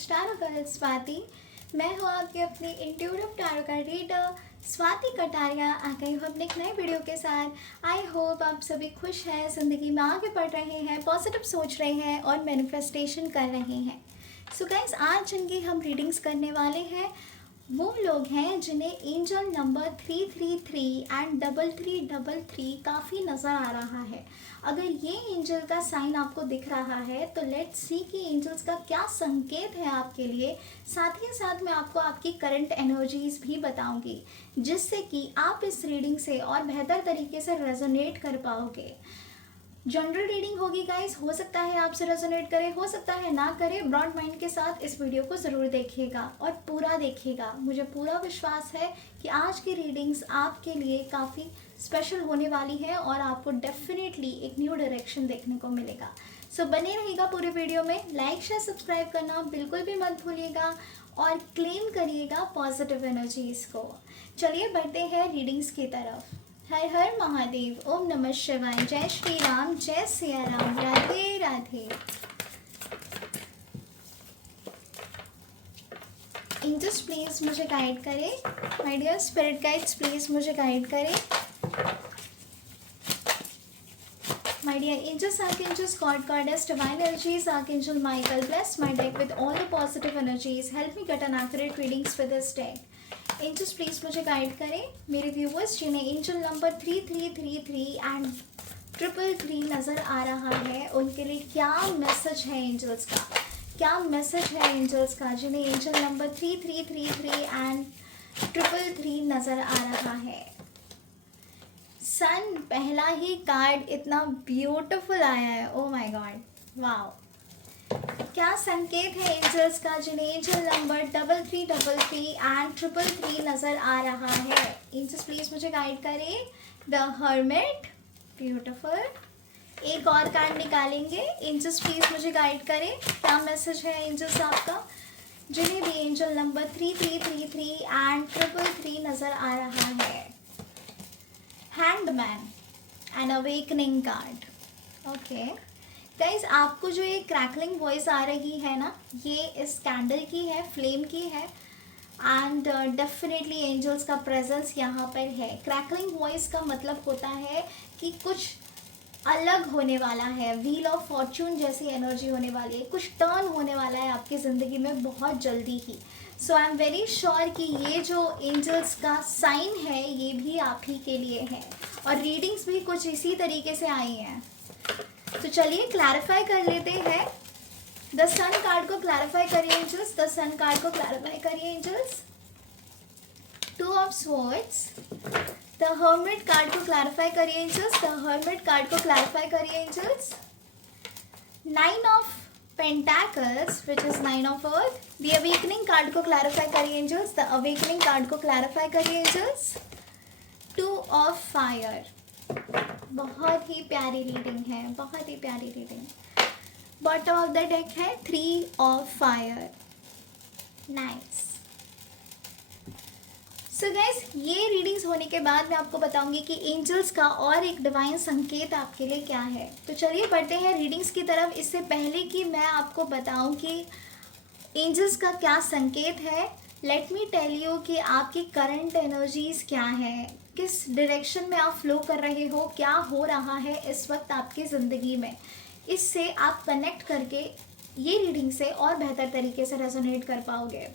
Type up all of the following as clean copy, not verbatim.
Guys, tarot girl Swati. मैं हूँ आपकी अपनी intuitive tarot card reader Swati Kataria आ गई हूँ अपने एक नए वीडियो के साथ। आई होप आप सभी खुश हैं, ज़िंदगी में आगे बढ़ रहे हैं, पॉजिटिव सोच रहे हैं और मैनिफेस्टेशन कर रहे हैं। सो गाइस, आज जिनकी हम रीडिंग्स करने वाले हैं वो लोग हैं जिन्हें एंजल नंबर 333 एंड 3333 काफ़ी नज़र आ रहा है। अगर ये एंजल का साइन आपको दिख रहा है तो लेट्स सी कि एंजल्स का क्या संकेत है आपके लिए। साथ ही साथ मैं आपको आपकी करंट एनर्जीज भी बताऊंगी जिससे कि आप इस रीडिंग से और बेहतर तरीके से रेजोनेट कर पाओगे। जनरल रीडिंग होगी गाइस, हो सकता है आपसे रेजोनेट करे, हो सकता है ना करे। ब्रॉड माइंड के साथ इस वीडियो को ज़रूर देखिएगा और पूरा देखिएगा। मुझे पूरा विश्वास है कि आज की रीडिंग्स आपके लिए काफ़ी स्पेशल होने वाली है और आपको डेफिनेटली एक न्यू डायरेक्शन देखने को मिलेगा। सो बने रहिएगा पूरे वीडियो में। लाइक शेयर सब्सक्राइब करना बिल्कुल भी मत भूलिएगा और क्लेम करिएगा पॉजिटिव एनर्जीज को। चलिए बढ़ते हैं रीडिंग्स की तरफ। हर हर महादेव, ओम नमः शिवाय, जय श्री राम, जय सिया राम, राधे राधे। एंजल्स प्लीज मुझे गाइड करें। My dear spirit guides please मुझे गाइड करें। My dear angels, archangels, God, goddess, divine energies, Archangel Michael, bless my deck with all the positive energies. Help me get an accurate readings for this deck. Angels please मुझे guide करें। मेरे viewers जिन्हें angel number 3333 and 333 नज़र आ रहा है उनके लिए क्या मैसेज है एंजल्स का, क्या मैसेज है एंजल्स का जिन्हें एंजल नंबर 3333 एंड 333 नज़र आ रहा है। सन पहला ही कार्ड इतना ब्यूटीफुल आया है, ओ माय गॉड, वाओ। क्या संकेत है एंजल्स का जिन्हें एंजल नंबर 3333 एंड 333 नज़र आ रहा है। एंजल्स प्लीज मुझे गाइड करें। The hermit, beautiful. एक और कार्ड निकालेंगे। एंजल्स प्लीज मुझे गाइड करें, क्या मैसेज है एंजल्स आपका जिन्हें भी एंजल नंबर 3333 एंड 333 नज़र आ रहा है। Hanged man, an awakening card. Okay guys, आपको जो ये क्रैकलिंग वॉइस आ रही है ना, ये इस कैंडल की है, फ्लेम की है एंड डेफिनेटली एंजल्स का प्रेजेंस यहाँ पर है। क्रैकलिंग वॉइस का मतलब होता है कि कुछ अलग होने वाला है, व्हील ऑफ फॉर्चून जैसी एनर्जी होने वाली है, कुछ टर्न होने वाला है आपकी ज़िंदगी में बहुत जल्दी ही। सो आई एम वेरी श्योर कि ये जो एंजल्स का साइन है ये भी आप ही के लिए है और रीडिंग्स भी कुछ इसी तरीके से आई हैं। तो चलिए क्लैरिफाई कर लेते हैं। द सन कार्ड को क्लैरिफाई करिए एंजल्स, द सन कार्ड को क्लैरिफाई करिए angels. Two of swords, the hermit card को क्लैरिफाई करिए एंजल्स, द हर्मिट कार्ड को क्लैरिफाई करिए angels. Nine of pentacles which is nine of earth, the awakening card को clarify करिए angels, the awakening card को clarify करिए angels. Two of fire, बहुत ही प्यारी रीडिंग है, बहुत ही प्यारी reading. Bottom of the deck है 3 of fire, nice. So guys, ये रीडिंग्स होने के बाद मैं आपको बताऊंगी कि एंजल्स का और एक डिवाइन संकेत आपके लिए क्या है। तो चलिए बढ़ते हैं रीडिंग्स की तरफ। इससे पहले कि मैं आपको बताऊं कि एंजल्स का क्या संकेत है, लेट मी टेल यू कि आपकी करंट एनर्जीज क्या है, किस डायरेक्शन में आप फ्लो कर रहे हो, क्या हो रहा है इस वक्त आपकी ज़िंदगी में। इससे आप कनेक्ट करके ये रीडिंग से और बेहतर तरीके से रेजोनेट कर पाओगे।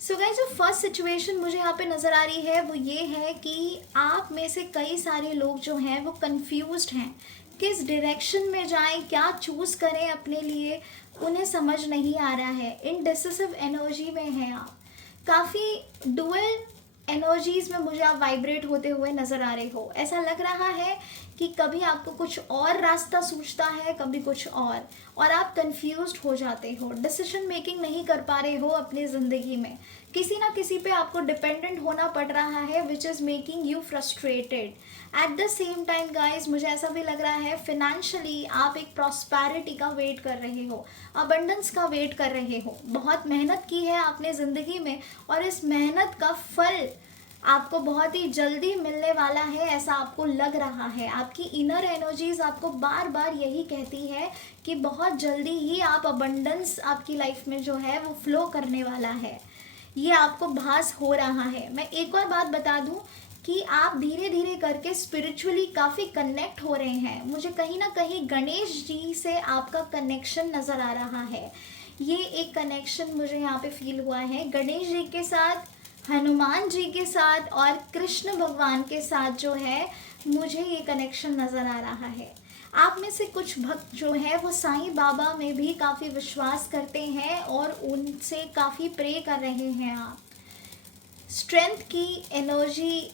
सो गाइस, जो फर्स्ट सिचुएशन मुझे यहाँ पे नज़र आ रही है वो ये है कि आप में से कई सारे लोग जो हैं वो कंफ्यूज्ड हैं, किस डायरेक्शन में जाएं, क्या चूज़ करें अपने लिए, उन्हें समझ नहीं आ रहा है। इनडिसिसिव एनर्जी में हैं आप, काफ़ी डुअल एनर्जीज में मुझे आप वाइब्रेट होते हुए नज़र आ रहे हो। ऐसा लग रहा है कि कभी आपको कुछ और रास्ता सूझता है, कभी कुछ और आप कंफ्यूज्ड हो जाते हो, डिसीजन मेकिंग नहीं कर पा रहे हो अपनी ज़िंदगी में। किसी ना किसी पे आपको डिपेंडेंट होना पड़ रहा है which is making U frustrated. Eight the same time guys, मुझे ऐसा भी लग रहा है फिनेंशियली आप एक प्रॉस्पेरिटी का वेट कर रहे हो, अबंडेंस का वेट कर रहे हो। बहुत मेहनत की है आपने ज़िंदगी में और इस मेहनत का फल आपको बहुत ही जल्दी मिलने वाला है, ऐसा आपको लग रहा है। आपकी इनर एनर्जीज आपको बार बार यही कहती है कि बहुत जल्दी ही आप अबंडेंस आपकी लाइफ में जो है वो फ्लो करने वाला है, ये आपको भास हो रहा है। मैं एक और बात बता दूं कि आप धीरे धीरे करके स्पिरिचुअली काफ़ी कनेक्ट हो रहे हैं। मुझे कहीं ना कहीं गणेश जी से आपका कनेक्शन नज़र आ रहा है। ये एक कनेक्शन मुझे यहाँ पे फील हुआ है गणेश जी के साथ, हनुमान जी के साथ और कृष्ण भगवान के साथ जो है मुझे ये कनेक्शन नज़र आ रहा है। आप में से कुछ भक्त जो है वो साईं बाबा में भी काफ़ी विश्वास करते हैं और उनसे काफ़ी प्रे कर रहे हैं। आप स्ट्रेंथ की एनर्जी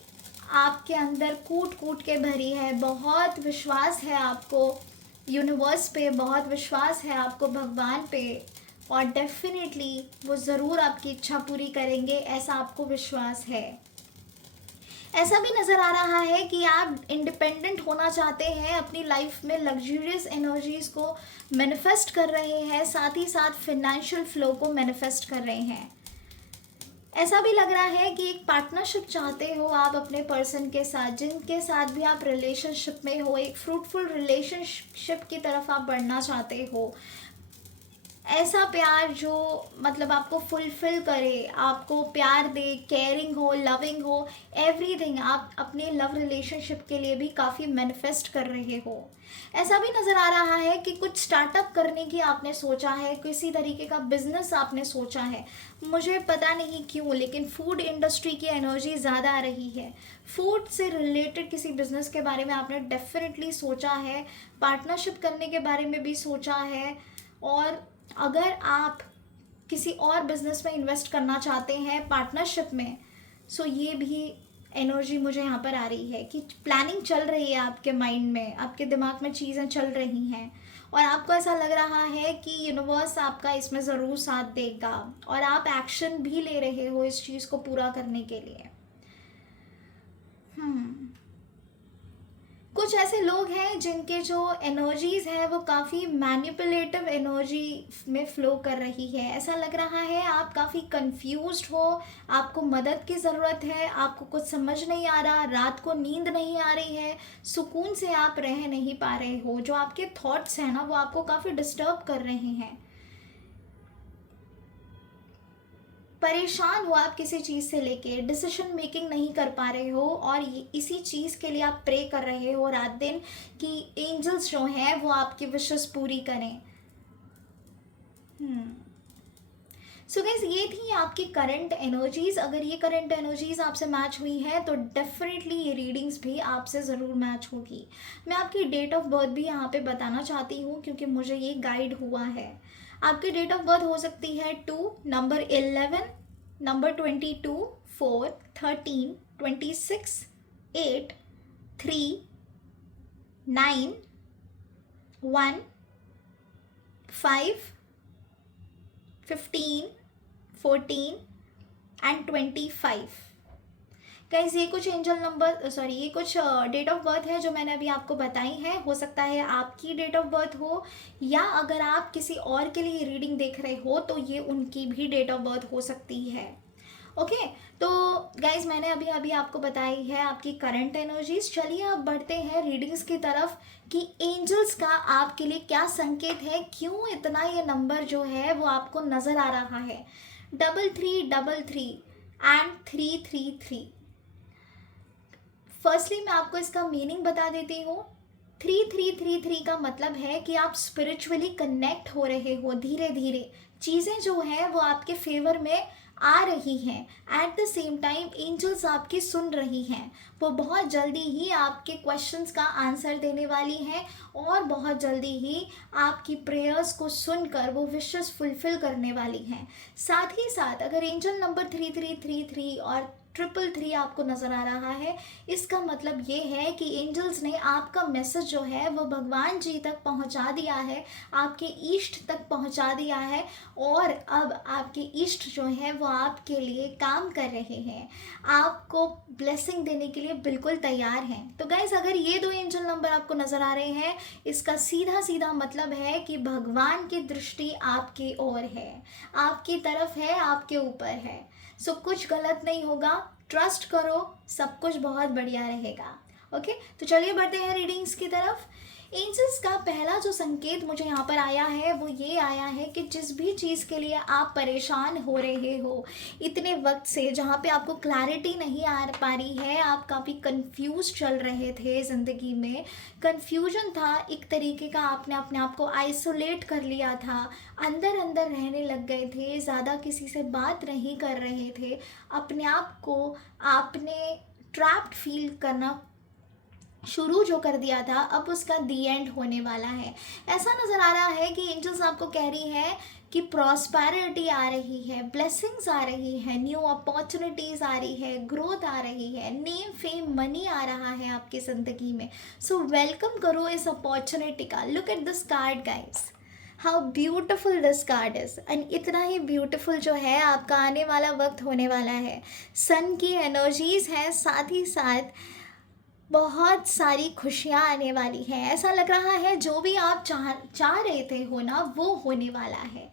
आपके अंदर कूट कूट के भरी है। बहुत विश्वास है आपको यूनिवर्स पे, बहुत विश्वास है आपको भगवान पे, और डेफिनेटली वो ज़रूर आपकी इच्छा पूरी करेंगे, ऐसा आपको विश्वास है। ऐसा भी नज़र आ रहा है कि आप इंडिपेंडेंट होना चाहते हैं, अपनी लाइफ में लग्जूरियस एनर्जीज़ को मैनिफेस्ट कर रहे हैं, साथ ही साथ फिनेंशियल फ्लो को मैनिफेस्ट कर रहे हैं। ऐसा भी लग रहा है कि एक पार्टनरशिप चाहते हो आप अपने पर्सन के साथ, जिनके साथ भी आप रिलेशनशिप में हो, एक फ्रूटफुल रिलेशनशिप की तरफ आप बढ़ना चाहते हो। ऐसा प्यार जो मतलब आपको फुलफिल करे, आपको प्यार दे, केयरिंग हो, लविंग हो, एवरीथिंग। आप अपने लव रिलेशनशिप के लिए भी काफ़ी मैनिफेस्ट कर रहे हो। ऐसा भी नज़र आ रहा है कि कुछ स्टार्टअप करने की आपने सोचा है, किसी तरीके का बिजनेस आपने सोचा है। मुझे पता नहीं क्यों, लेकिन फूड इंडस्ट्री की एनर्जी ज़्यादा आ रही है। फूड से रिलेटेड किसी बिजनेस के बारे में आपने डेफिनेटली सोचा है, पार्टनरशिप करने के बारे में भी सोचा है। और अगर आप किसी और बिजनेस में इन्वेस्ट करना चाहते हैं पार्टनरशिप में, सो ये भी एनर्जी मुझे यहाँ पर आ रही है कि प्लानिंग चल रही है आपके माइंड में, आपके दिमाग में चीज़ें चल रही हैं, और आपको ऐसा लग रहा है कि यूनिवर्स आपका इसमें ज़रूर साथ देगा, और आप एक्शन भी ले रहे हो इस चीज़ को पूरा करने के लिए। कुछ ऐसे लोग हैं जिनके जो एनर्जीज़ है वो काफ़ी मैनिपुलेटिव एनर्जी में फ़्लो कर रही है। ऐसा लग रहा है आप काफ़ी कंफ्यूज्ड हो, आपको मदद की ज़रूरत है, आपको कुछ समझ नहीं आ रहा, रात को नींद नहीं आ रही है, सुकून से आप रह नहीं पा रहे हो। जो आपके थॉट्स हैं ना वो आपको काफ़ी डिस्टर्ब कर रहे हैं। परेशान हो आप किसी चीज़ से लेके, डिसीजन मेकिंग नहीं कर पा रहे हो, और इसी चीज़ के लिए आप प्रे कर रहे हो रात दिन कि एंजल्स जो हैं वो आपकी विशेस पूरी करें। सो गाइस, ये थी आपकी करंट एनर्जीज़। अगर ये करंट एनर्जीज़ आपसे मैच हुई है तो डेफिनेटली ये रीडिंग्स भी आपसे ज़रूर मैच होगी। मैं आपकी डेट ऑफ बर्थ भी यहाँ पे बताना चाहती हूँ क्योंकि मुझे ये गाइड हुआ है। आपकी डेट ऑफ बर्थ हो सकती है 2, नंबर 11, नंबर 22, 4, 13, 26, 8, 3, 9, 1, 5, 15, 14 एंड 25। गाइज, ये कुछ एंजल नंबर ये कुछ डेट ऑफ बर्थ है जो मैंने अभी आपको बताई है। हो सकता है आपकी डेट ऑफ बर्थ हो, या अगर आप किसी और के लिए रीडिंग देख रहे हो तो ये उनकी भी डेट ऑफ बर्थ हो सकती है। ओके, तो गाइज मैंने अभी अभी आपको बताई है आपकी करंट एनर्जीज। चलिए अब बढ़ते हैं रीडिंग्स की तरफ कि एंजल्स का आपके लिए क्या संकेत है, क्यों इतना ये नंबर जो है वो आपको नज़र आ रहा है। 3333 एंड 333। फर्स्टली मैं आपको इसका मीनिंग बता देती हूँ। 3333 का मतलब है कि आप स्पिरिचुअली कनेक्ट हो रहे हो। धीरे धीरे चीज़ें जो हैं वो आपके फेवर में आ रही हैं। At the same time angels आपकी सुन रही हैं। वो बहुत जल्दी ही आपके क्वेश्चंस का आंसर देने वाली हैं, और बहुत जल्दी ही आपकी प्रेयर्स को सुनकर वो विशेस फुलफिल करने वाली हैं। साथ ही साथ अगर एंजल नंबर 3333 और 333 आपको नज़र आ रहा है, इसका मतलब ये है कि एंजल्स ने आपका मैसेज जो है वो भगवान जी तक पहुंचा दिया है, आपके ईष्ट तक पहुंचा दिया है, और अब आपके ईष्ट जो है वो आपके लिए काम कर रहे हैं, आपको ब्लेसिंग देने के लिए बिल्कुल तैयार हैं। तो गाइस, अगर ये दो एंजल नंबर आपको नज़र आ रहे हैं, इसका सीधा सीधा मतलब है कि भगवान की दृष्टि आपकी ओर है, आपकी तरफ है, आपके ऊपर है। सो कुछ गलत नहीं होगा, ट्रस्ट करो, सब कुछ बहुत बढ़िया रहेगा। ओके, तो चलिए बढ़ते हैं रीडिंग्स की तरफ। एंजल्स का पहला जो संकेत मुझे यहाँ पर आया है वो ये आया है कि जिस भी चीज़ के लिए आप परेशान हो रहे हो इतने वक्त से, जहाँ पे आपको क्लैरिटी नहीं आ पा रही है, आप काफ़ी कंफ्यूज चल रहे थे ज़िंदगी में, कंफ्यूजन था एक तरीके का, आपने अपने आप को आइसोलेट कर लिया था, अंदर अंदर रहने लग गए थे, ज़्यादा किसी से बात नहीं कर रहे थे, अपने आप को आपने ट्रैप्ड फील करना शुरू जो कर दिया था, अब उसका दी एंड होने वाला है। ऐसा नज़र आ रहा है कि एंजल्स आपको कह रही है कि प्रॉस्पेरिटी आ रही है, ब्लेसिंग्स आ रही है, न्यू अपॉर्चुनिटीज़ आ रही है, ग्रोथ आ रही है, नेम फेम मनी आ रहा है आपकी ज़िंदगी में। सो वेलकम करो इस अपॉर्चुनिटी का। Look at this card guys, how beautiful this card is, and इतना ही ब्यूटिफुल जो है आपका आने वाला वक्त होने वाला है। सन की एनर्जीज़ हैं, साथ ही साथ बहुत सारी खुशियाँ आने वाली हैं। ऐसा लग रहा है जो भी आप चाह रहे थे होना वो होने वाला है।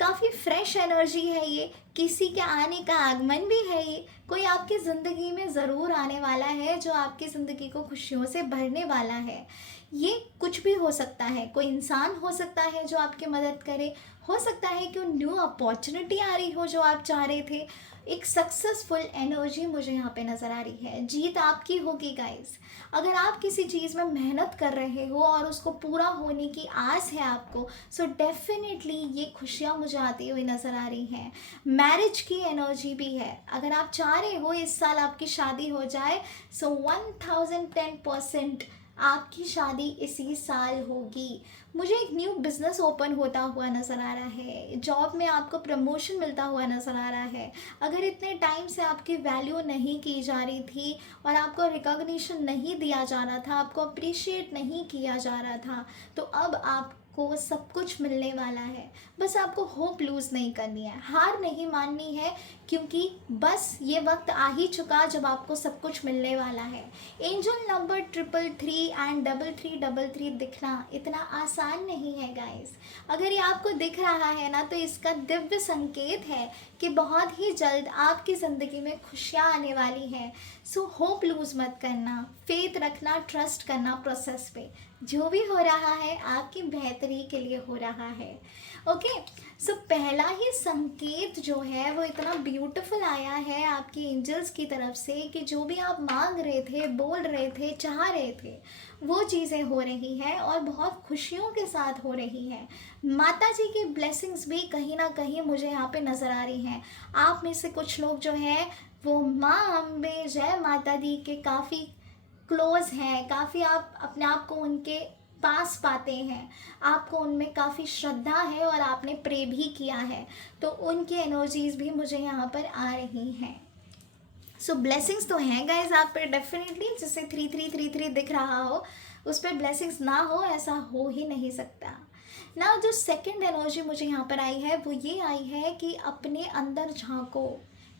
काफ़ी फ्रेश एनर्जी है ये, किसी के आने का आगमन भी है ये, कोई आपकी ज़िंदगी में ज़रूर आने वाला है जो आपकी ज़िंदगी को खुशियों से भरने वाला है। ये कुछ भी हो सकता है, कोई इंसान हो सकता है जो आपकी मदद करे, हो सकता है कि न्यू अपॉर्चुनिटी आ रही हो जो आप चाह रहे थे। एक सक्सेसफुल एनर्जी मुझे यहाँ पे नज़र आ रही है। जीत आपकी होगी गाइस। अगर आप किसी चीज़ में मेहनत कर रहे हो और उसको पूरा होने की आस है आपको, सो डेफिनेटली ये खुशियाँ मुझे आती हुई नज़र आ रही हैं। मैरिज की एनर्जी भी है। अगर आप चाह रहे हो इस साल आपकी शादी हो जाए, सो 1010% आपकी शादी इसी साल होगी। मुझे एक न्यू बिजनेस ओपन होता हुआ नज़र आ रहा है, जॉब में आपको प्रमोशन मिलता हुआ नज़र आ रहा है। अगर इतने टाइम से आपकी वैल्यू नहीं की जा रही थी और आपको रिकॉग्निशन नहीं दिया जा रहा था, आपको अप्रिशिएट नहीं किया जा रहा था, तो अब आपको सब कुछ मिलने वाला है। बस आपको होप लूज़ नहीं करनी है, हार नहीं माननी है, क्योंकि बस ये वक्त आ ही चुका जब आपको सब कुछ मिलने वाला है। एंजल नंबर 333 एंड 3333 दिखना इतना आसान नहीं है गाइस। अगर ये आपको दिख रहा है ना, तो इसका दिव्य संकेत है कि बहुत ही जल्द आपकी ज़िंदगी में खुशियाँ आने वाली हैं। सो होप लूज़ मत करना, फेथ रखना, ट्रस्ट करना प्रोसेस पे। जो भी हो रहा है आपकी बेहतरी के लिए हो रहा है। ओके, सो पहला ही संकेत जो है वो इतना ब्यूटीफुल आया है आपके एंजल्स की तरफ से कि जो भी आप मांग रहे थे, बोल रहे थे, चाह रहे थे, वो चीज़ें हो रही हैं और बहुत खुशियों के साथ हो रही हैं। माता जी की ब्लेसिंग्स भी कहीं ना कहीं मुझे यहाँ पे नज़र आ रही हैं। आप में से कुछ लोग जो हैं वो माँ अम्बे, जय माता दी के काफ़ी क्लोज हैं, काफ़ी आप अपने आप को उनके पास पाते हैं, आपको उनमें काफ़ी श्रद्धा है और आपने प्रे भी किया है, तो उनकी एनर्जीज़ भी मुझे यहाँ पर आ रही हैं। सो ब्लेसिंग्स तो हैं गाइज आप पे डेफिनेटली, जिससे 3333 दिख रहा हो उस पर ब्लेसिंग्स ना हो ऐसा हो ही नहीं सकता ना। जो सेकंड एनर्जी मुझे यहाँ पर आई है वो ये आई है कि अपने अंदर झांको,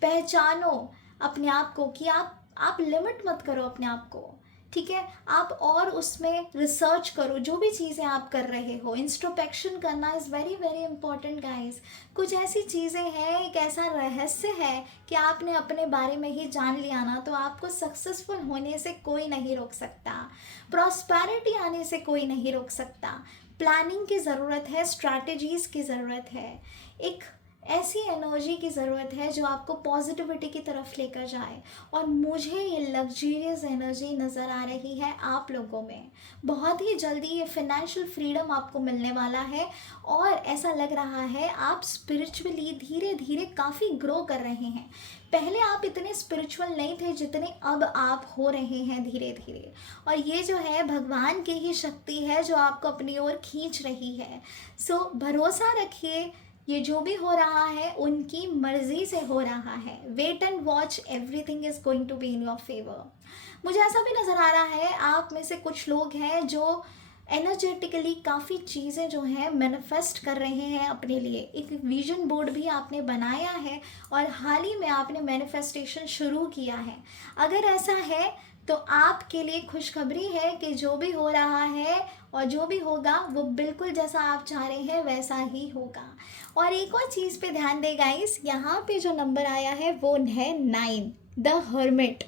पहचानो अपने आप को, कि आप लिमिट मत करो अपने आप को, ठीक है। आप और उसमें रिसर्च करो, जो भी चीज़ें आप कर रहे हो, इंट्रोस्पेक्शन करना is very very important guys. कुछ ऐसी चीज़ें हैं, एक ऐसा रहस्य है कि आपने अपने बारे में ही जान लिया ना, तो आपको सक्सेसफुल होने से कोई नहीं रोक सकता, प्रॉस्पेरिटी आने से कोई नहीं रोक सकता। प्लानिंग की ज़रूरत है, स्ट्रैटेजीज़ की ज़रूरत है, एक ऐसी एनर्जी की ज़रूरत है जो आपको पॉजिटिविटी की तरफ लेकर जाए। और मुझे ये लग्जरियस एनर्जी नज़र आ रही है आप लोगों में। बहुत ही जल्दी ये फिनेंशियल फ्रीडम आपको मिलने वाला है और ऐसा लग रहा है आप स्पिरिचुअली धीरे धीरे काफ़ी ग्रो कर रहे हैं। पहले आप इतने स्पिरिचुअल नहीं थे जितने अब आप हो रहे हैं धीरे धीरे, और ये जो है भगवान की ही शक्ति है जो आपको अपनी ओर खींच रही है। सो भरोसा रखिए, ये जो भी हो रहा है उनकी मर्जी से हो रहा है। Wait and watch, everything is going to be in your favour. मुझे ऐसा भी नज़र आ रहा है आप में से कुछ लोग हैं जो एनर्जेटिकली काफ़ी चीज़ें जो हैं मैनिफेस्ट कर रहे हैं अपने लिए। एक विजन बोर्ड भी आपने बनाया है और हाल ही में आपने मैनिफेस्टेशन शुरू किया है। अगर ऐसा है तो आपके लिए खुशखबरी है कि जो भी हो रहा है और जो भी होगा वो बिल्कुल जैसा आप चाह रहे हैं वैसा ही होगा। और एक और चीज़ पे ध्यान दें गाइस, यहाँ पे जो नंबर आया है वो है 9, द हर्मिट।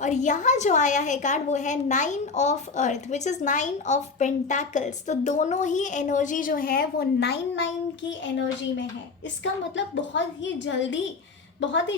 और यहाँ जो आया है कार्ड वो है 9 of earth which is 9 of pentacles. तो दोनों ही एनर्जी जो है वो 9 की एनर्जी में है। इसका मतलब बहुत ही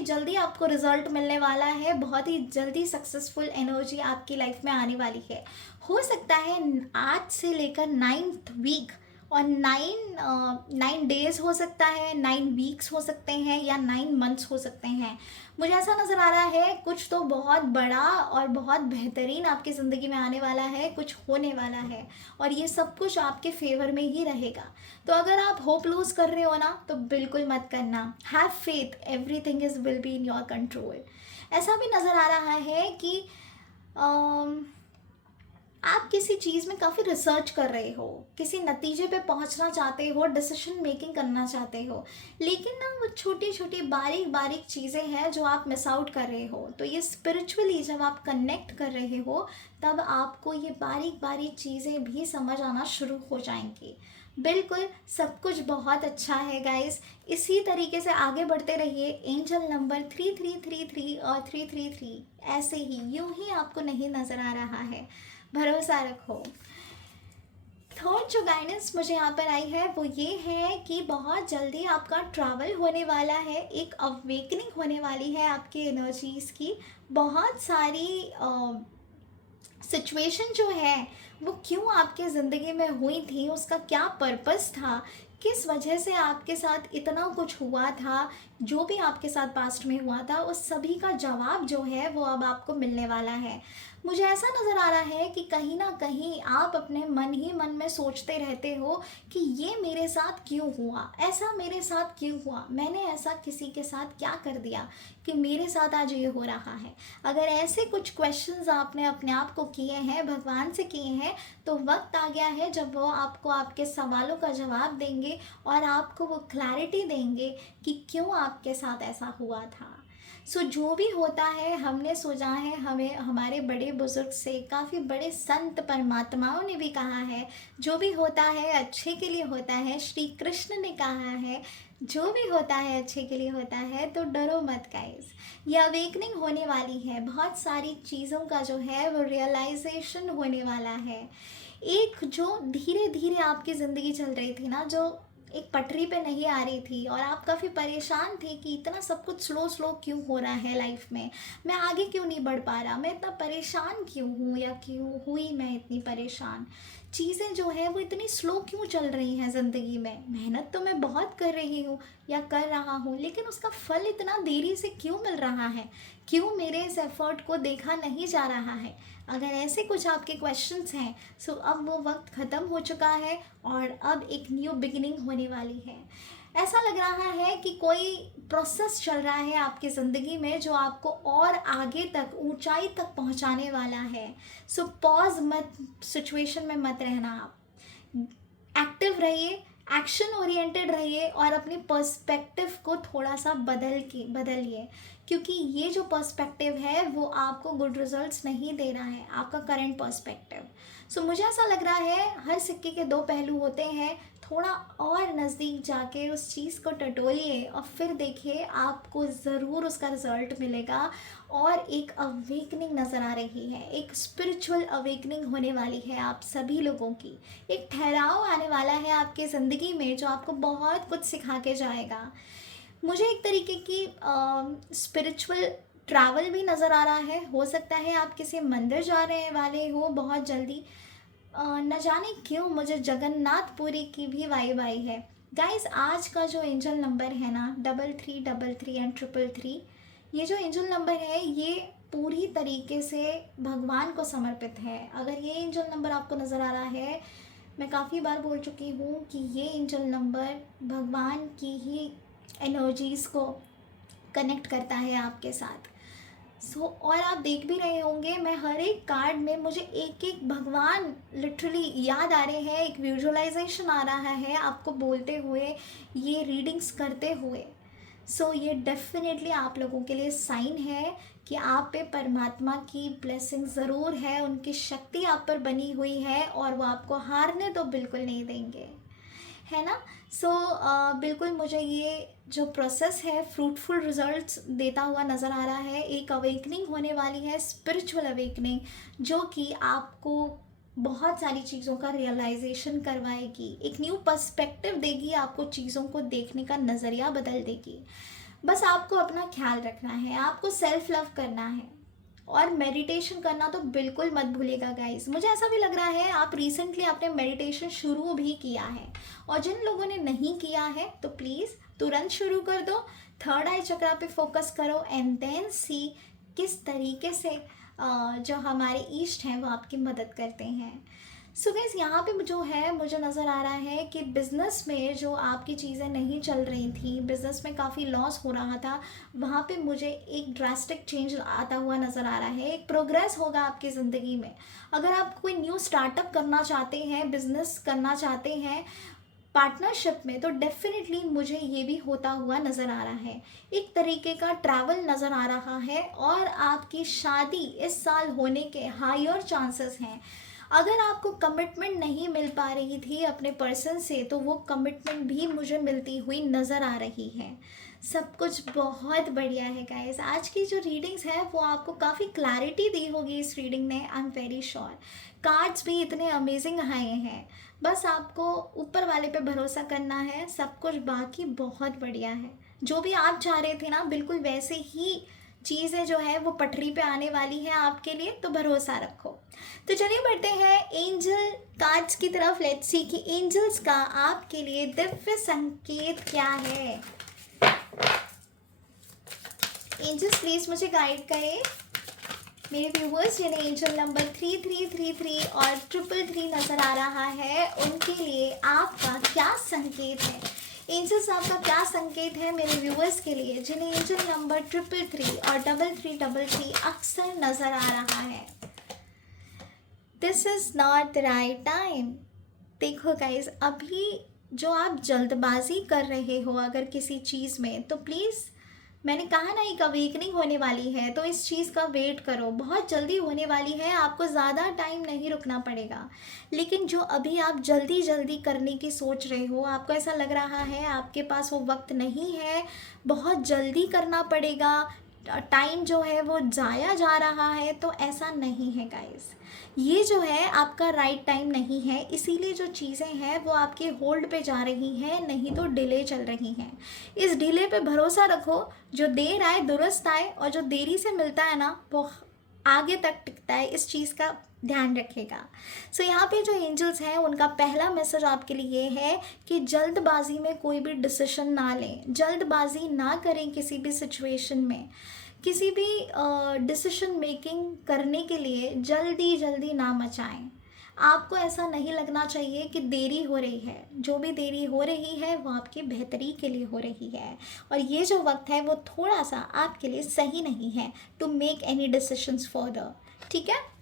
जल्दी आपको रिजल्ट मिलने वाला है, बहुत ही जल्दी सक्सेसफुल एनर्जी आपकी लाइफ में आने वाली है। हो सकता है आज से लेकर 9th वीक और 9 डेज़ हो सकता है, 9 वीक्स हो सकते हैं या 9 मंथ्स हो सकते हैं। मुझे ऐसा नज़र आ रहा है कुछ तो बहुत बड़ा और बहुत बेहतरीन आपकी ज़िंदगी में आने वाला है, कुछ होने वाला है और ये सब कुछ आपके फेवर में ही रहेगा। तो अगर आप होप लूज़ कर रहे हो ना तो बिल्कुल मत करना। Have faith, everything is will be in your control. ऐसा भी नज़र आ रहा है कि आप किसी चीज़ में काफ़ी रिसर्च कर रहे हो, किसी नतीजे पे पहुंचना चाहते हो, डिसीजन मेकिंग करना चाहते हो, लेकिन ना वो छोटी छोटी बारीक बारीक चीज़ें हैं जो आप मिस आउट कर रहे हो। तो ये स्पिरिचुअली जब आप कनेक्ट कर रहे हो तब आपको ये बारीक बारीक चीज़ें भी समझ आना शुरू हो जाएंगी। बिल्कुल सब कुछ बहुत अच्छा है गाइस, इसी तरीके से आगे बढ़ते रहिए। एंजल नंबर 3333 और 333 ऐसे ही यूं ही आपको नहीं नज़र आ रहा है, भरोसा रखो। थर्ड जो गाइडेंस मुझे यहाँ पर आई है वो ये है कि बहुत जल्दी आपका ट्रैवल होने वाला है, एक अवेकनिंग होने वाली है आपकी एनर्जीज़ की। बहुत सारी सिचुएशन जो है वो क्यों आपके ज़िंदगी में हुई थी, उसका क्या पर्पस था, किस वजह से आपके साथ इतना कुछ हुआ था, जो भी आपके साथ पास्ट में हुआ था उस सभी का जवाब जो है वो अब आपको मिलने वाला है। मुझे ऐसा नज़र आ रहा है कि कहीं ना कहीं आप अपने मन ही मन में सोचते रहते हो कि ये मेरे साथ क्यों हुआ, ऐसा मेरे साथ क्यों हुआ, मैंने ऐसा किसी के साथ क्या कर दिया कि मेरे साथ आज ये हो रहा है। अगर ऐसे कुछ क्वेश्चंस आपने अपने आप को किए हैं, भगवान से किए हैं, तो वक्त आ गया है जब वो आपको आपके सवालों का जवाब देंगे और आपको वो क्लैरिटी देंगे कि क्यों आपके साथ ऐसा हुआ था। सो जो भी होता है हमने सोचा है, हमें हमारे बड़े बुजुर्ग से, काफ़ी बड़े संत परमात्माओं ने भी कहा है जो भी होता है अच्छे के लिए होता है। श्री कृष्ण ने कहा है जो भी होता है अच्छे के लिए होता है, तो डरो मत गाइस। ये अवेकनिंग होने वाली है, बहुत सारी चीज़ों का जो है वो रियलाइजेशन होने वाला है। एक जो धीरे धीरे आपकी ज़िंदगी चल रही थी ना, जो एक पटरी पे नहीं आ रही थी और आप काफ़ी परेशान थे कि इतना सब कुछ स्लो स्लो क्यों हो रहा है लाइफ में, मैं आगे क्यों नहीं बढ़ पा रहा, मैं इतना परेशान क्यों हूँ या क्यों हुई मैं इतनी परेशान, चीज़ें जो है वो इतनी स्लो क्यों चल रही हैं ज़िंदगी में, मेहनत तो मैं बहुत कर रही हूँ या कर रहा हूँ लेकिन उसका फल इतना देरी से क्यों मिल रहा है, क्यों मेरे इस एफर्ट को देखा नहीं जा रहा है। अगर ऐसे कुछ आपके क्वेश्चंस हैं सो अब वो वक्त ख़त्म हो चुका है और अब एक न्यू बिगिनिंग होने वाली है। ऐसा लग रहा है कि कोई प्रोसेस चल रहा है आपकी ज़िंदगी में जो आपको और आगे तक, ऊंचाई तक पहुंचाने वाला है। सो पॉज मत, सिचुएशन में मत रहना, आप एक्टिव रहिए, एक्शन ओरिएंटेड रहिए और अपनी पर्सपेक्टिव को थोड़ा सा बदलिए, क्योंकि ये जो पर्सपेक्टिव है वो आपको गुड रिजल्ट्स नहीं दे रहा है, आपका करंट पर्सपेक्टिव। सो मुझे ऐसा लग रहा है हर सिक्के के दो पहलू होते हैं, थोड़ा और नज़दीक जाके उस चीज़ को टटोलिए और फिर देखिए आपको ज़रूर उसका रिज़ल्ट मिलेगा और एक अवेकनिंग नज़र आ रही है, एक स्पिरिचुअल अवेकनिंग होने वाली है आप सभी लोगों की। एक ठहराव आने वाला है आपके ज़िंदगी में जो आपको बहुत कुछ सिखा के जाएगा। मुझे एक तरीके की स्पिरिचुअल ट्रैवल भी नज़र आ रहा है, हो सकता है आप किसी मंदिर जा रहे वाले हो बहुत जल्दी। न जाने क्यों मुझे जगन्नाथपुरी की भी वाइब आई है। गाइस आज का जो एंजल नंबर है ना 3333 एंड 333, ये जो एंजल नंबर है ये पूरी तरीके से भगवान को समर्पित है। अगर ये एंजल नंबर आपको नज़र आ रहा है, मैं काफ़ी बार बोल चुकी हूँ कि ये एंजल नंबर भगवान की ही एनर्जीज़ को कनेक्ट करता है आपके साथ। और आप देख भी रहे होंगे मैं हर एक कार्ड में मुझे एक एक भगवान लिटरली याद आ रहे हैं, एक विजुअलाइजेशन आ रहा है आपको बोलते हुए, ये रीडिंग्स करते हुए। सो ये डेफिनेटली आप लोगों के लिए साइन है कि आप पे परमात्मा की ब्लेसिंग ज़रूर है, उनकी शक्ति आप पर बनी हुई है और वो आपको हारने तो बिल्कुल नहीं देंगे, है ना। सो बिल्कुल मुझे ये जो प्रोसेस है फ्रूटफुल रिजल्ट्स देता हुआ नज़र आ रहा है। एक अवेकनिंग होने वाली है, स्पिरिचुअल अवेकनिंग, जो कि आपको बहुत सारी चीज़ों का रियलाइजेशन करवाएगी, एक न्यू पर्सपेक्टिव देगी, आपको चीज़ों को देखने का नज़रिया बदल देगी। बस आपको अपना ख्याल रखना है, आपको सेल्फ लव करना है और मेडिटेशन करना तो बिल्कुल मत भूलिएगा गाइस। मुझे ऐसा भी लग रहा है आप रिसेंटली आपने मेडिटेशन शुरू भी किया है, और जिन लोगों ने नहीं किया है तो प्लीज़ तुरंत शुरू कर दो। थर्ड आई चक्रा पे फोकस करो एंड देन सी किस तरीके से जो हमारे ईस्ट हैं वो आपकी मदद करते हैं। सो गाइस यहाँ पे जो है मुझे नज़र आ रहा है कि बिज़नेस में जो आपकी चीज़ें नहीं चल रही थी, बिज़नेस में काफ़ी लॉस हो रहा था, वहाँ पे मुझे एक ड्रास्टिक चेंज आता हुआ नज़र आ रहा है। एक प्रोग्रेस होगा आपकी ज़िंदगी में। अगर आप कोई न्यू स्टार्टअप करना चाहते हैं, बिज़नेस करना चाहते हैं पार्टनरशिप में, तो डेफिनेटली मुझे ये भी होता हुआ नज़र आ रहा है। एक तरीके का ट्रैवल नज़र आ रहा है और आपकी शादी इस साल होने के हायर चांसेस हैं। अगर आपको कमिटमेंट नहीं मिल पा रही थी अपने पर्सन से, तो वो कमिटमेंट भी मुझे मिलती हुई नज़र आ रही है। सब कुछ बहुत बढ़िया है गाइस। आज की जो रीडिंग्स है वो आपको काफ़ी क्लैरिटी दी होगी इस रीडिंग ने, I am very sure. Cards भी इतने अमेजिंग आए हैं, बस आपको ऊपर वाले पे भरोसा करना है, सब कुछ बाकी बहुत बढ़िया है। जो भी आप चाह रहे थे ना, बिल्कुल वैसे ही चीज़ें जो है वो पटरी पे आने वाली है आपके लिए, तो भरोसा रखो। तो चलिए बढ़ते हैं एंजल कार्ड्स की तरफ। लेट्स सी कि एंजल्स का आपके लिए दिव्य संकेत क्या है। एंजल्स प्लीज मुझे गाइड करें। मेरे व्यूवर्स जिन्हें एंजल नंबर 3333 और 333 नज़र आ रहा है, उनके लिए आपका क्या संकेत है। एंजल्स आपका क्या संकेत है मेरे व्यूवर्स के लिए जिन्हें एंजल नंबर 333 और 3333 अक्सर नज़र आ रहा है। This is not the right time. देखो गाइज, अभी जो आप जल्दबाजी कर रहे हो अगर किसी चीज़ में, तो प्लीज़, मैंने कहा ना एक अवेकनिंग होने वाली है, तो इस चीज़ का वेट करो, बहुत जल्दी होने वाली है, आपको ज़्यादा टाइम नहीं रुकना पड़ेगा। लेकिन जो अभी आप जल्दी जल्दी करने की सोच रहे हो, आपको ऐसा लग रहा है आपके पास वो वक्त नहीं है, बहुत जल्दी करना पड़ेगा, टाइम जो है वो ज़ाया जा रहा है, तो ऐसा नहीं है गाइस। ये जो है आपका राइट टाइम नहीं है, इसीलिए जो चीज़ें हैं वो आपके होल्ड पे जा रही हैं, नहीं तो डिले चल रही हैं। इस डिले पे भरोसा रखो, जो देर आए दुरुस्त आए, और जो देरी से मिलता है ना वो आगे तक टिकता है, इस चीज़ का ध्यान रखेगा। सो यहाँ पे जो एंजल्स हैं उनका पहला मैसेज आपके लिए है कि जल्दबाजी में कोई भी डिसीजन ना लें, जल्दबाजी ना करें किसी भी सिचुएशन में। किसी भी डिसीजन मेकिंग करने के लिए जल्दी जल्दी ना मचाएं। आपको ऐसा नहीं लगना चाहिए कि देरी हो रही है, जो भी देरी हो रही है वो आपकी बेहतरी के लिए हो रही है, और ये जो वक्त है वो थोड़ा सा आपके लिए सही नहीं है to make any decisions further, ठीक है।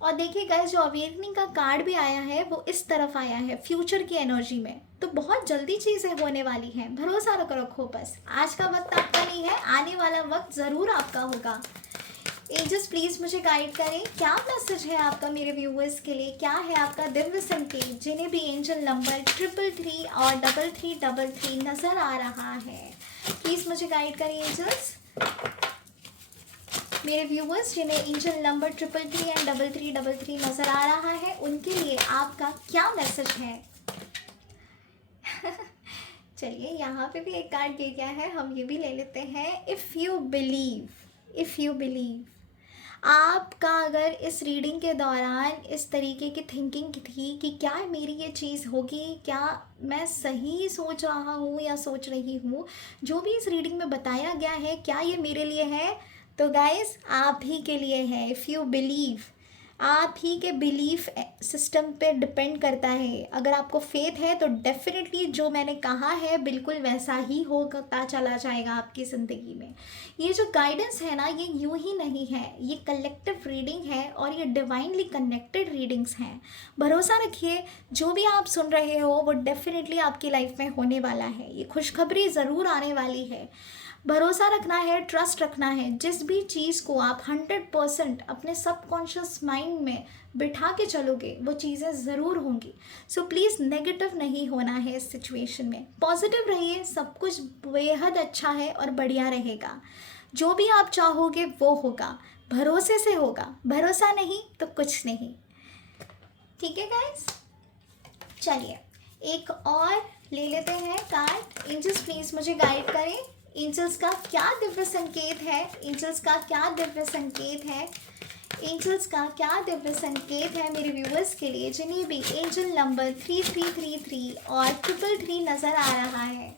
और देखिए गाइस, जो अवेकनिंग का कार्ड भी आया है वो इस तरफ आया है फ्यूचर की एनर्जी में, तो बहुत जल्दी चीज़ें होने वाली हैं, भरोसा रखो बस। आज का वक्त आपका नहीं है, आने वाला वक्त ज़रूर आपका होगा। एंजल्स प्लीज़ मुझे गाइड करें, क्या मैसेज है आपका मेरे व्यूवर्स के लिए, क्या है आपका दिव्य संकेत जिन्हें भी एंजल नंबर 333 और 3333 नज़र आ रहा है। प्लीज़ मुझे गाइड करें एंजल्स। मेरे व्यूवर्स जिन्हें एंजल नंबर 333 एंड 3333 नज़र आ रहा है, उनके लिए आपका क्या मैसेज है। चलिए यहाँ पे भी एक कार्ड गिर गया है, हम ये भी ले लेते हैं। इफ़ यू बिलीव, आपका अगर इस रीडिंग के दौरान इस तरीके की थिंकिंग थी कि क्या मेरी ये चीज़ होगी, क्या मैं सही सोच रहा हूँ या सोच रही हूँ, जो भी इस रीडिंग में बताया गया है क्या ये मेरे लिए है, तो गाइस आप ही के लिए है। इफ़ यू बिलीव, आप ही के बिलीफ सिस्टम पे डिपेंड करता है। अगर आपको फेथ है तो डेफिनेटली जो मैंने कहा है बिल्कुल वैसा ही होता चला जाएगा आपकी ज़िंदगी में। ये जो गाइडेंस है ना, ये यूं ही नहीं है, ये कलेक्टिव रीडिंग है और ये डिवाइनली कनेक्टेड रीडिंग्स हैं। भरोसा रखिए, जो भी आप सुन रहे हो वो डेफिनेटली आपकी लाइफ में होने वाला है। ये खुशखबरी ज़रूर आने वाली है। भरोसा रखना है, ट्रस्ट रखना है। जिस भी चीज़ को आप 100% अपने सबकॉन्शियस माइंड में बिठा के चलोगे वो चीज़ें ज़रूर होंगी। सो प्लीज़ नेगेटिव नहीं होना है इस सिचुएशन में, पॉजिटिव रहिए। सब कुछ बेहद अच्छा है और बढ़िया रहेगा। जो भी आप चाहोगे वो होगा, भरोसे से होगा। भरोसा नहीं तो कुछ नहीं। ठीक है गाइस, चलिए एक और ले लेते हैं कार्ड। एंजल्स प्लीज़ मुझे गाइड करें। एंजल्स का क्या दिव्य संकेत है? एंजल्स का क्या दिव्य संकेत है? एंजल्स का क्या दिव्य संकेत है मेरे व्यूअर्स के लिए जिन्हें भी एंजल नंबर 3333 और 333 नज़र आ रहा है?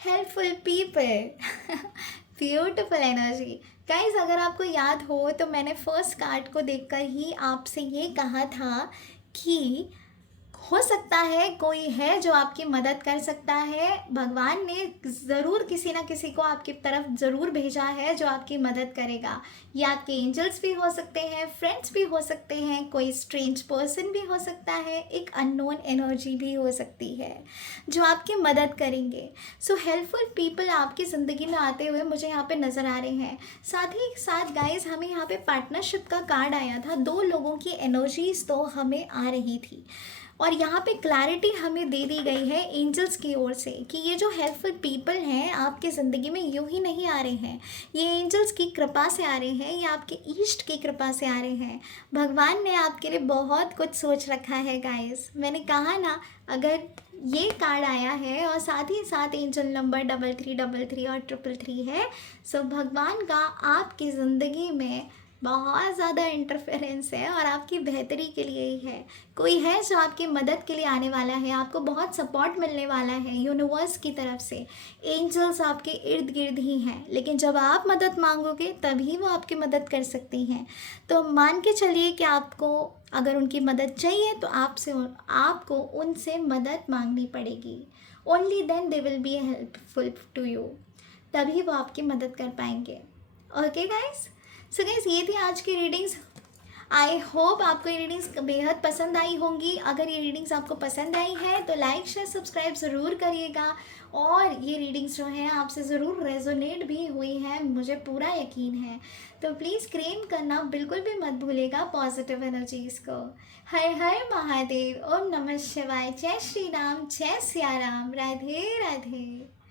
Helpful people, beautiful energy. Guys अगर आपको याद हो तो मैंने फर्स्ट कार्ड को देखकर ही आपसे ये कहा था कि हो सकता है कोई है जो आपकी मदद कर सकता है। भगवान ने ज़रूर किसी ना किसी को आपकी तरफ ज़रूर भेजा है जो आपकी मदद करेगा। ये आपके एंजल्स भी हो सकते हैं, फ्रेंड्स भी हो सकते हैं, कोई स्ट्रेंज पर्सन भी हो सकता है, एक अननोन एनर्जी भी हो सकती है जो आपकी मदद करेंगे। सो हेल्पफुल पीपल आपकी ज़िंदगी में आते हुए मुझे यहाँ पे नज़र आ रहे हैं। साथ ही साथ गाइज हमें यहाँ पे पार्टनरशिप का कार्ड आया था। 2 लोगों की एनर्जीज तो हमें आ रही थी और यहाँ पे क्लैरिटी हमें दे दी गई है एंजल्स की ओर से कि ये जो हेल्पफुल पीपल हैं आपकी ज़िंदगी में यूं ही नहीं आ रहे हैं। ये एंजल्स की कृपा से आ रहे हैं, ये आपके ईष्ट की कृपा से आ रहे हैं। भगवान ने आपके लिए बहुत कुछ सोच रखा है गाइस। मैंने कहा ना, अगर ये कार्ड आया है और साथ ही साथ एंजल नंबर 3333 और 333 है, सो भगवान का आपकी ज़िंदगी में बहुत ज़्यादा इंटरफेरेंस है और आपकी बेहतरी के लिए ही है। कोई है जो आपकी मदद के लिए आने वाला है, आपको बहुत सपोर्ट मिलने वाला है यूनिवर्स की तरफ से। एंजल्स आपके इर्द गिर्द ही हैं, लेकिन जब आप मदद मांगोगे तभी वो आपकी मदद कर सकती हैं। तो मान के चलिए कि आपको अगर उनकी मदद चाहिए तो आपको उनसे मदद मांगनी पड़ेगी। Only then they will be helpful to you, तभी वो आपकी मदद कर पाएंगे। ओके गाइस, सो गाइस ये थी आज की रीडिंग्स। आई होप आपको ये रीडिंग्स बेहद पसंद आई होंगी। अगर ये रीडिंग्स आपको पसंद आई है तो लाइक शेयर सब्सक्राइब ज़रूर करिएगा और ये रीडिंग्स जो हैं आपसे ज़रूर रेजोनेट भी हुई है, मुझे पूरा यकीन है। तो प्लीज़ क्लेम करना बिल्कुल भी मत भूलिएगा पॉजिटिव एनर्जीज़ को। हर हर महादेव, ओम नमः शिवाय, जय श्री राम, जय सिया राम, राधे राधे।